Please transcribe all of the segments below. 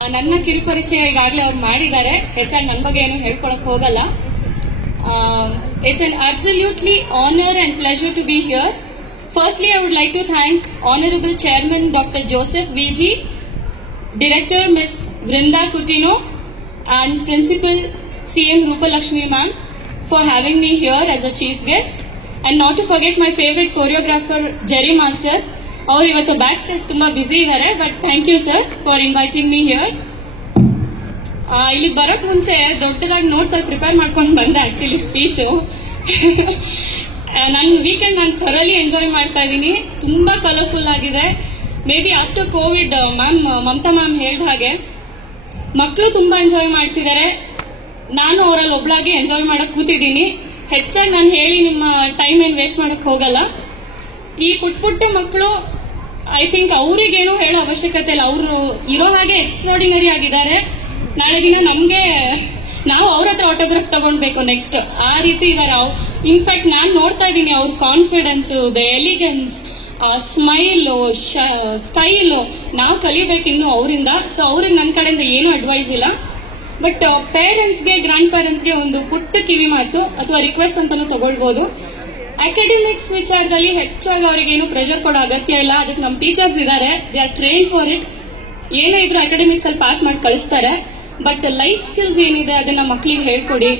ನನ್ನ ಕಿರುಪರಿಚಯ ಈಗಾಗಲೇ ಅವ್ರು ಮಾಡಿದ್ದಾರೆ. ಹೆಚ್ಚಾಗಿ ನನ್ನ ಬಗ್ಗೆ ಏನು ಹೇಳ್ಕೊಳಕ್ ಹೋಗಲ್ಲ. It's an absolutely honor and pleasure to be here. Firstly, I would like to thank Honorable Chairman Dr. Joseph VG, Director Ms. Vrinda Kutino, and Principal CM Rupalakshmi ma'am for having me here as a chief guest. And not to forget my favorite choreographer Jerry Master. ಅವರು ಇವತ್ತು back stage ತುಂಬಾ ಬಿಸಿ ಇದ್ದಾರೆ, but thank you sir for inviting me here. ಇಲ್ಲಿ ಬರೋಕ್ ಮುಂಚೆ ದೊಡ್ಡದಾಗಿ notes ಅಲ್ಲಿ ಪ್ರಿಪೇರ್ ಮಾಡ್ಕೊಂಡು ಬಂದೆ ಆಕ್ಚುಲಿ ಸ್ಪೀಚು. ನನ್ನ ವೀಕೆಂಡ್ ನಾನು ಥೊರಲಿ ಎಂಜಾಯ್ ಮಾಡ್ತಾ ಇದ್ದೀನಿ. ತುಂಬಾ ಕಲರ್ಫುಲ್ ಆಗಿದೆ. May be after Covid ma'am Mamata ma'am ಹೇಳಿದ ಹಾಗೆ ಮಕ್ಕಳು ತುಂಬಾ ಎಂಜಾಯ್ ಮಾಡ್ತಿದ್ದಾರೆ. ನಾನು ಅವರಲ್ಲಿ ಒಬ್ಳಾಗಿ ಎಂಜಾಯ್ ಮಾಡಕ್ ಕೂತಿದ್ದೀನಿ. ಹೆಚ್ಚಾಗಿ ನಾನು ಹೇಳಿ ನಿಮ್ಮ ಟೈಮ್ ಏನು ವೇಸ್ಟ್ ಮಾಡಕ್ ಹೋಗಲ್ಲ. ಈ ಪುಟ್ಟ ಮಕ್ಕಳು ಐ ಥಿಂಕ್ ಅವ್ರಿಗೇನು ಹೇಳೋ ಅವಶ್ಯಕತೆ ಇಲ್ಲ. ಅವರು ಇರೋ ಹಾಗೆ ಎಕ್ಸ್ಟ್ರಾಡಿನರಿ ಆಗಿದ್ದಾರೆ. ನಾಳೆ ದಿನ ನಮ್ಗೆ ನಾವು ಅವ್ರ ಹತ್ರ ಆಟೋಗ್ರಾಫ್ ತಗೊಂಡ್ಬೇಕು ನೆಕ್ಸ್ಟ್, ಆ ರೀತಿ ಇದಾರೆ. ಇನ್ಫ್ಯಾಕ್ಟ್ ನಾನು ನೋಡ್ತಾ ಇದ್ದೀನಿ ಅವ್ರ confidence, the elegance, smile, style ನಾವು ಕಲಿಬೇಕು ಇನ್ನು ಅವರಿಂದ. ಸೊ ಅವ್ರಿಗೆ ನನ್ನ ಕಡೆಯಿಂದ ಏನು ಅಡ್ವೈಸ್ ಇಲ್ಲ. ಬಟ್ ಪೇರೆಂಟ್ಸ್ಗೆ, ಗ್ರ್ಯಾಂಡ್ ಪೇರೆಂಟ್ಸ್ಗೆ ಒಂದು ಪುಟ್ಟ ಕಿವಿ ಮಾತು ಅಥವಾ ರಿಕ್ವೆಸ್ಟ್ ಅಂತಾನು ತಗೊಳ್ಬಹುದು. ಅಕಾಡೆಮಿಕ್ಸ್ ವಿಚಾರದಲ್ಲಿ ಹೆಚ್ಚಾಗಿ ಅವರಿಗೇನು ಪ್ರೆಷರ್ ಕೊಡೋ ಅಗತ್ಯ ಇಲ್ಲ. ಅದಕ್ಕೆ ನಮ್ಮ ಟೀಚರ್ಸ್ ಇದ್ದಾರೆ, they are train for it. ಏನೇ ಇದ್ರು ಅಕಾಡೆಮಿಕ್ಸ್ ಅಲ್ಲಿ ಪಾಸ್ ಮಾಡಿ ಕಳಿಸ್ತಾರೆ. ಬಟ್ ಲೈಫ್ ಸ್ಕಿಲ್ಸ್ ಏನಿದೆ ಅದನ್ನ ಮಕ್ಕಳಿಗೆ ಹೇಳ್ಕೊಡಿ.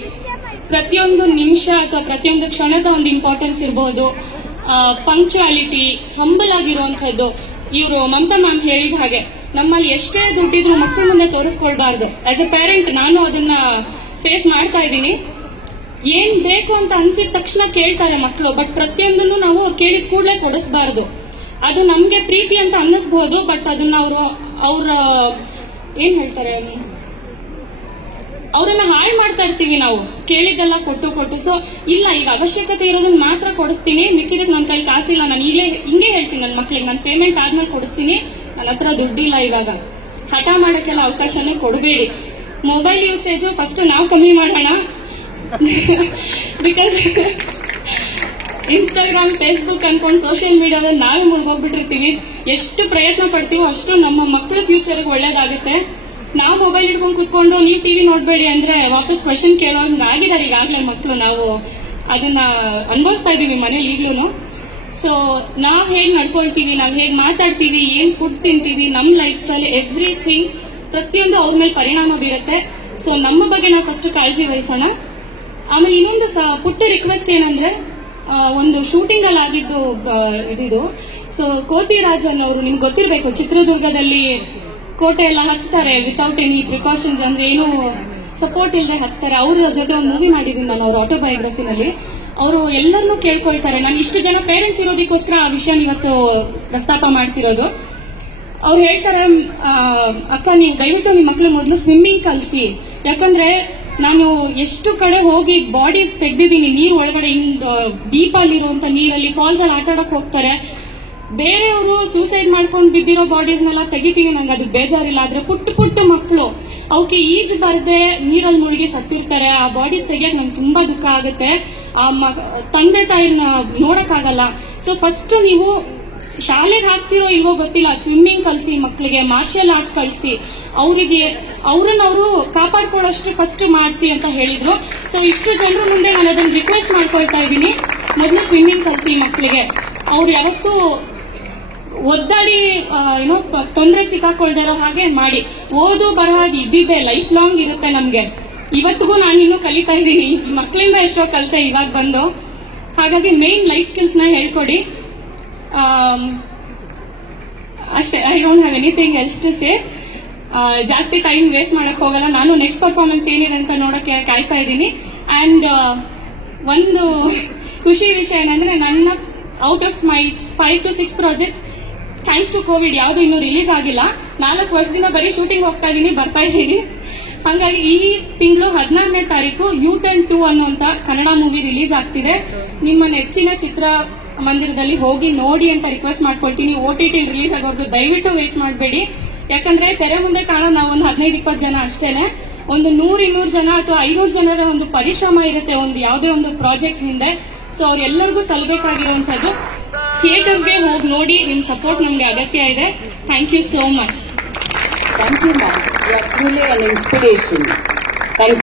ಪ್ರತಿಯೊಂದು ನಿಮಿಷ ಅಥವಾ ಪ್ರತಿಯೊಂದು ಕ್ಷಣದ ಒಂದು ಇಂಪಾರ್ಟೆನ್ಸ್ ಇರಬಹುದು. ಪಂಕ್ಚುಯಾಲಿಟಿ, ಹಂಬಲ್ ಆಗಿರುವಂತದ್ದು. ಇವರು ಮಮತಾ ಮ್ಯಾಮ್ ಹೇಳಿದ ಹಾಗೆ ನಮ್ಮಲ್ಲಿ ಎಷ್ಟೇ ದುಡ್ಡಿದ್ರು ಮಕ್ಕಳ ಮುಂದೆ ತೋರಿಸ್ಕೊಳ್ಬಾರ್ದು. ಆಸ್ ಎ ಪೇರೆಂಟ್ ನಾನು ಅದನ್ನ ಫೇಸ್ ಮಾಡ್ತಾ ಇದ್ದೀನಿ. ಏನ್ ಬೇಕು ಅಂತ ಅನ್ಸಿದ ತಕ್ಷಣ ಕೇಳ್ತಾರೆ ಮಕ್ಕಳು, ಬಟ್ ಪ್ರತಿಯೊಂದನ್ನು ನಾವು ಅವ್ರು ಕೇಳಿದ ಕೂಡಲೇ ಕೊಡಿಸಬಾರ್ದು. ಅದು ನಮ್ಗೆ ಪ್ರೀತಿ ಅಂತ ಅನ್ನಿಸ್ಬಹುದು, ಬಟ್ ಅದನ್ನ ಅವ್ರ ಏನ್ ಹೇಳ್ತಾರೆ, ಅವ್ರನ್ನ ಹಾಳು ಮಾಡ್ತಾ ಇರ್ತೀವಿ ನಾವು ಕೇಳಿದ್ದೆಲ್ಲ ಕೊಟ್ಟು. ಸೊ ಇಲ್ಲ, ಈಗ ಅವಶ್ಯಕತೆ ಇರೋದನ್ನ ಮಾತ್ರ ಕೊಡಿಸ್ತೀನಿ, ಮಿಕ್ಕಿದಕ್ಕೆ ನನ್ನ ಕೈಲಿ ಕಾಸಿಲ್ಲ. ನಾನು ಈಗಲೇ ಹಿಂಗೆ ಹೇಳ್ತೀನಿ ನನ್ನ ಮಕ್ಳಿಗೆ, ನಾನು ಪೇಮೆಂಟ್ ಆದ್ಮೇಲೆ ಕೊಡಿಸ್ತೀನಿ, ನನ್ನ ಹತ್ರ ದುಡ್ಡಿಲ್ಲ. ಇವಾಗ ಹಠ ಮಾಡಕ್ಕೆಲ್ಲ ಅವಕಾಶನೇ ಕೊಡಬೇಡಿ. ಮೊಬೈಲ್ ಯೂಸೇಜ್ ಫಸ್ಟ್ ನಾವು ಕಮ್ಮಿ ಮಾಡೋಣ. ಬಿಕಾಸ್ ಇನ್ಸ್ಟಾಗ್ರಾಮ್, ಫೇಸ್ಬುಕ್ ಅನ್ಕೊಂಡು ಸೋಷಿಯಲ್ ಮೀಡಿಯಾದಲ್ಲಿ ನಾವೇ ಮುಳುಗೋಗ್ಬಿಟ್ಟಿರ್ತೀವಿ. ಎಷ್ಟು ಪ್ರಯತ್ನ ಪಡ್ತೀವೋ ಅಷ್ಟು ನಮ್ಮ ಮಕ್ಕಳು ಫ್ಯೂಚರ್ಗೆ ಒಳ್ಳೇದಾಗುತ್ತೆ. ನಾವು ಮೊಬೈಲ್ ಇಟ್ಕೊಂಡು ಕುತ್ಕೊಂಡು ನೀವು ಟಿವಿ ನೋಡ್ಬೇಡಿ ಅಂದ್ರೆ ವಾಪಸ್ ಕ್ವಶನ್ ಕೇಳೋಂಗ್ ಆಗಿದ್ದಾರೆ ಈಗಾಗಲೇ ಮಕ್ಕಳು. ನಾವು ಅದನ್ನ ಅನುಭವಿಸ್ತಾ ಇದೀವಿ ಮನೇಲಿ ಈಗ್ಲೂ. ಸೊ ನಾವ್ ಹೇಗ್ ನಡ್ಕೊಳ್ತೀವಿ, ನಾವ್ ಹೇಗ್ ಮಾತಾಡ್ತೀವಿ, ಏನ್ ಫುಡ್ ತಿಂತೀವಿ, ನಮ್ ಲೈಫ್ ಸ್ಟೈಲ್, ಎವ್ರಿಥಿಂಗ್ ಪ್ರತಿಯೊಂದು ಅವ್ರ ಮೇಲೆ ಪರಿಣಾಮ ಬೀರುತ್ತೆ. ಸೊ ನಮ್ಮ ಬಗ್ಗೆ ನಾವು ಫಸ್ಟ್ ಕಾಳಜಿ ವಹಿಸೋಣ. ಆಮೇಲೆ ಇನ್ನೊಂದು ಪುಟ್ಟ ರಿಕ್ವೆಸ್ಟ್ ಏನಂದ್ರೆ, ಒಂದು ಶೂಟಿಂಗ್ ಅಲ್ಲಿ ಆಗಿದ್ದು ಇದಿದು. ಸೊ ಕೋತಿ ರಾಜನ್ ಅವರು ನಿಮ್ಗೆ ಗೊತ್ತಿರಬೇಕು, ಚಿತ್ರದುರ್ಗದಲ್ಲಿ ಕೋಟೆ ಎಲ್ಲ ಹಚ್ತಾರೆ ವಿತೌಟ್ ಎನಿ ಪ್ರಿಕಾಷನ್ಸ್, ಅಂದ್ರೆ ಏನು ಸಪೋರ್ಟ್ ಇಲ್ಲದೆ ಹಚ್ತಾರೆ. ಅವ್ರ ಜೊತೆ ಒಂದು ಮೂವಿ ಮಾಡಿದೀನಿ ನಾನು, ಅವ್ರ ಆಟೋಬಯೋಗ್ರಫಿನಲ್ಲಿ. ಅವರು ಎಲ್ಲರನ್ನೂ ಕೇಳ್ಕೊಳ್ತಾರೆ. ನಾನು ಇಷ್ಟು ಜನ ಪೇರೆಂಟ್ಸ್ ಇರೋದಕ್ಕೋಸ್ಕರ ಆ ವಿಷಯ ಇವತ್ತು ಪ್ರಸ್ತಾಪ ಮಾಡ್ತಿರೋದು. ಅವ್ರು ಹೇಳ್ತಾರೆ, ಅಕ್ಕ ನೀವು ದಯವಿಟ್ಟು ನಿಮ್ಮ ಮಕ್ಳು ಮೊದಲು ಸ್ವಿಮ್ಮಿಂಗ್ ಕಲಿಸಿ. ಯಾಕಂದ್ರೆ ನಾನು ಎಷ್ಟು ಕಡೆ ಹೋಗಿ ಬಾಡೀಸ್ ತೆಗ್ದಿದ್ದೀನಿ ನೀರ್ ಒಳಗಡೆ, ಡೀಪ್ ಅಲ್ಲಿರುವಂತ ನೀರಲ್ಲಿ, ಫಾಲ್ಸ್ ಅಲ್ಲಿ ಆಟ ಆಡಕ್ ಹೋಗ್ತಾರೆ. ಬೇರೆಯವರು ಸೂಸೈಡ್ ಮಾಡ್ಕೊಂಡು ಬಿದ್ದಿರೋ ಬಾಡೀಸ್ನೆಲ್ಲ ತೆಗಿತೀವಿ, ನಂಗೆ ಅದು ಬೇಜಾರಿಲ್ಲ. ಆದ್ರೆ ಪುಟ್ಟ ಮಕ್ಕಳು ಅವಕ್ಕೆ ಈಜು ಬರದೆ ನೀರಲ್ಲಿ ಮುಳುಗಿ ಸತ್ತಿರ್ತಾರೆ. ಆ ಬಾಡೀಸ್ ತೆಗಿಯಕ್ ನಂಗೆ ತುಂಬಾ ದುಃಖ ಆಗುತ್ತೆ. ಆ ತಂದೆ ತಾಯಿನ ನೋಡಕ್ಕಾಗಲ್ಲ. ಸೊ ಫಸ್ಟ್ ನೀವು ಶಾಲೆಗೆ ಹಾಕ್ತಿರೋ ಇಲ್ವೋ ಗೊತ್ತಿಲ್ಲ, ಸ್ವಿಮ್ಮಿಂಗ್ ಕಲಿಸಿ ಮಕ್ಕಳಿಗೆ, ಮಾರ್ಷಿಯಲ್ ಆರ್ಟ್ ಕಲಿಸಿ, ಅವರಿಗೆ ಅವ್ರನ್ನವರು ಕಾಪಾಡ್ಕೊಳ್ಳೋಷ್ಟು ಫಸ್ಟ್ ಮಾಡಿಸಿ ಅಂತ ಹೇಳಿದ್ರು. ಸೊ ಇಷ್ಟು ಜನರ ಮುಂದೆ ನಾನು ಅದನ್ನ ರಿಕ್ವೆಸ್ಟ್ ಮಾಡ್ಕೊಳ್ತಾ ಇದ್ದೀನಿ, ಮೊದಲು ಸ್ವಿಮ್ಮಿಂಗ್ ಕಲಿಸಿ ಮಕ್ಕಳಿಗೆ. ಅವ್ರು ಯಾವತ್ತೂ ಒದ್ದಾಡಿ ಏನೋ ತೊಂದರೆ ಸಿಕ್ಕಾಕೊಳ್ದಿರೋ ಹಾಗೆ ಮಾಡಿ. ಓದು ಬರವಾಗಿ ಇದ್ದಿದ್ದೆ ಲೈಫ್ ಲಾಂಗ್ ಇರುತ್ತೆ ನಮ್ಗೆ. ಇವತ್ತಿಗೂ ನಾನು ಇನ್ನೂ ಕಲಿತಾ ಇದ್ದೀನಿ, ಮಕ್ಕಳಿಂದ ಎಷ್ಟೋ ಕಲಿತೆ ಇವಾಗ ಬಂದು. ಹಾಗಾಗಿ ಮೇನ್ ಲೈಫ್ ಸ್ಕಿಲ್ಸ್ ನ ಹೇಳ್ಕೊಡಿ ಅಷ್ಟೇ. I don't have anything else to say. ಜಾಸ್ತಿ ಟೈಮ್ ವೇಸ್ಟ್ ಮಾಡಕ್ ಹೋಗಲ್ಲ. ನಾನು ನೆಕ್ಸ್ಟ್ ಪರ್ಫಾರ್ಮೆನ್ಸ್ ಏನಿದೆ ಅಂತ ನೋಡಕ್ಕೆ ಕಾಯ್ತಾ ಇದ್ದೀನಿ. ಅಂಡ್ ಒಂದು ಖುಷಿ ವಿಷಯ ಏನಂದ್ರೆ, ನನ್ನ out of my 5 to 6 projects thanks to Covid ಯಾವುದು ಇನ್ನೂ ರಿಲೀಸ್ ಆಗಿಲ್ಲ. 4 ವರ್ಷದಿಂದ ಬರೀ ಶೂಟಿಂಗ್ ಹೋಗ್ತಾ ಇದ್ದೀನಿ, ಬರ್ತಾ ಇದ್ದೀನಿ. ಹಾಗಾಗಿ ಈ ತಿಂಗಳು 16ನೇ ತಾರೀಕು U-Turn 2 ಅನ್ನುವಂತ ಕನ್ನಡ ಮೂವಿ ರಿಲೀಸ್ ಆಗ್ತಿದೆ. ನಿಮ್ಮ ನೆಚ್ಚಿನ ಚಿತ್ರ ಮಂದಿರದಲ್ಲಿ ಹೋಗಿ ನೋಡಿ ಅಂತ ರಿಕ್ವೆಸ್ಟ್ ಮಾಡ್ಕೊಳ್ತೀನಿ. OTT ರಿಲೀಸ್ ಆಗೋದು ದಯವಿಟ್ಟು ವೇಟ್ ಮಾಡಬೇಡಿ. ಯಾಕಂದ್ರೆ ತೆರೆ ಮುಂದೆ ಕಾಣೋ ನಾವು ಒಂದು 15-20 ಜನ ಅಷ್ಟೇನೆ. ಒಂದು 100-200 ಜನ ಅಥವಾ 500 ಜನರ ಒಂದು ಪರಿಶ್ರಮ ಇರುತ್ತೆ ಒಂದು ಯಾವುದೇ ಒಂದು ಪ್ರಾಜೆಕ್ಟ್ ಹಿಂದೆ. ಸೊ ಅವ್ರೆಲ್ಲರಿಗೂ ಸಲ್ಲಬೇಕಾಗಿರುವಂತದ್ದು ಥಿಯೇಟರ್ಸ್ಗೆ ಹೋಗಿ ನೋಡಿ. ನಿಮ್ ಸಪೋರ್ಟ್ ನಮ್ಗೆ ಅಗತ್ಯ ಇದೆ. Thank you so much. Thank you ma'am. They are truly an inspiration. Thank you.